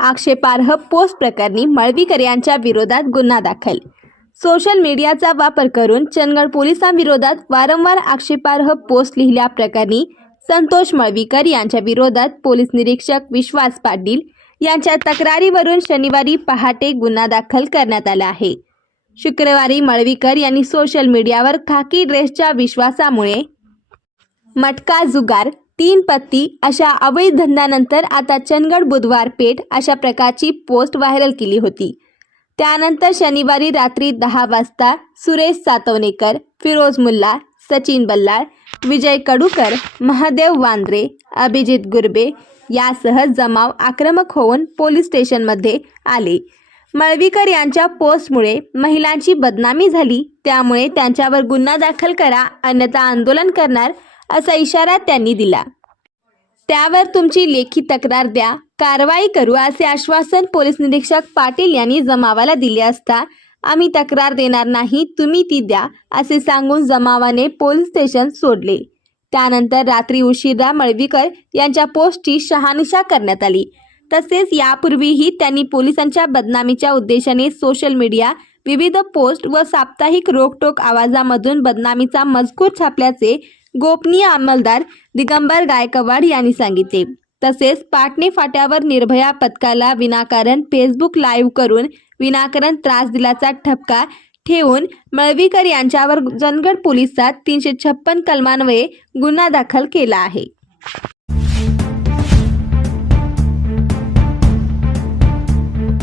आक्षेपार्ह पोस्ट प्रकरणी मळवीकर यांच्या विरोधात गुन्हा दाखल. सोशल मीडियाचा वापर करून चंदगड पोलिसांविरोधात वारंवार आक्षेपार्ह पोस्ट लिहिल्याप्रकरणी संतोष मळवीकर यांच्या विरोधात पोलीस निरीक्षक विश्वास पाटील यांच्या तक्रारीवरून शनिवारी पहाटे गुन्हा दाखल करण्यात आला आहे. शुक्रवारी मळवीकर यांनी सोशल मीडियावर खाकी ड्रेसच्या विश्वासामुळे मटका जुगार तीन पत्ती अशा अवैध धंद्यानंतर आता चंदगड बुधवार पेठ अशा प्रकारची पोस्ट व्हायरल केली होती. त्यानंतर शनिवारी रात्री दहा वाजता सुरेश सातवणेकर फिरोज मुल्ला सचिन बल्लाळ विजय कडूकर महादेव वांद्रे अभिजित गुरबे यासह जमाव आक्रमक होऊन पोलीस स्टेशनमध्ये आले. मळवीकर यांच्या पोस्टमुळे महिलांची बदनामी झाली. त्यामुळे त्यांच्यावर गुन्हा दाखल करा अन्यथा आंदोलन करणार असा इशारा त्यांनी दिला. त्यावर तुमची लेखी तक्रार द्या. कारवाई करू असे आश्वासन पोलीस निरीक्षक पाटील यांनी जमावाला दिले असता आम्ही तक्रार देणार नाही तुम्ही ती द्या असे सांगून जमावाने पोलीस स्टेशन सोडले. त्यानंतर रात्री उशिरा मळवीकर यांच्या पोस्टची शहानिशा करण्यात आली. तसेच यापूर्वीही त्यांनी पोलिसांच्या बदनामीच्या उद्देशाने सोशल मीडिया विविध पोस्ट व साप्ताहिक रोकटोक आवाजामधून बदनामीचा मजकूर छापल्याचे गोपनीय अंमलदार दिगंबर गायकवाड यांनी सांगितले. तसेच पाटणे फाट्यावर निर्भया पथकाला विनाकारण फेसबुक लाईव्ह करून विनाकारण त्रास दिल्याचा ठपका ठेवून मळवीकर यांच्यावर जनगड पोलिसात तीनशे छप्पन कलमान्वये गुन्हा दाखल केला आहे.